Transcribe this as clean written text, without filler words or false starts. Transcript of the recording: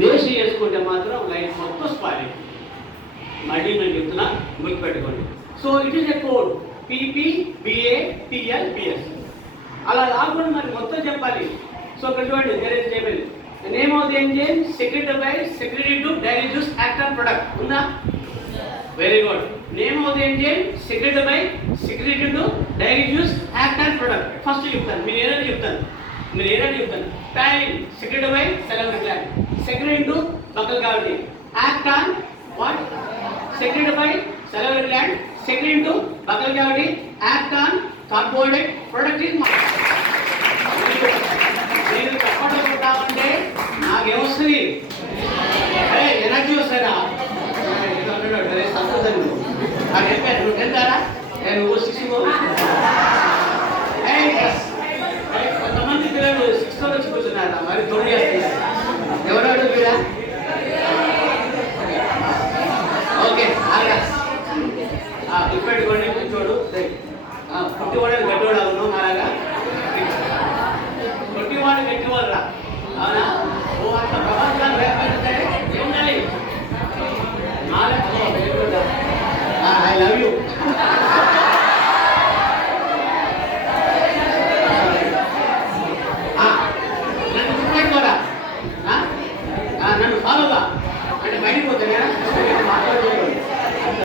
Waste చేసుకుంటే మాత్రం life మొత్తం స్పాయిల్ అవుతుంది. మళ్ళీ నేను చెప్తున్నా, గుర్తుపెట్టుకోండి. So it is a code PPBATLPS. అలా కాకుండా మరి మొత్తం చెప్పాలి. సో ఇక్కడ చూడండి, there is table. The name of the engine secreted by secreted to dilute actor product. ఉందా? Very good. Name of the engine secreted by secreted to dilute actor product. First చెప్తాను, మీరు ఏదైనా చెప్తాను. Time secreted by salivary gland, secreted to buccal cavity. Act on what? Secreted by salivary gland, secreted to buccal cavity. Act on carbohydrate product is నేను తప్పకుండా నాకేమొస్తుంది? Energy వస్తుందా? సంతోషండి నాకు చెప్పాను. నువ్వు వెళ్తారా? నేను కొంతమంది పిల్లలు 6th వచ్చి కూర్చున్నారా, మరి తొలి చేస్తున్నారు. ఎవరో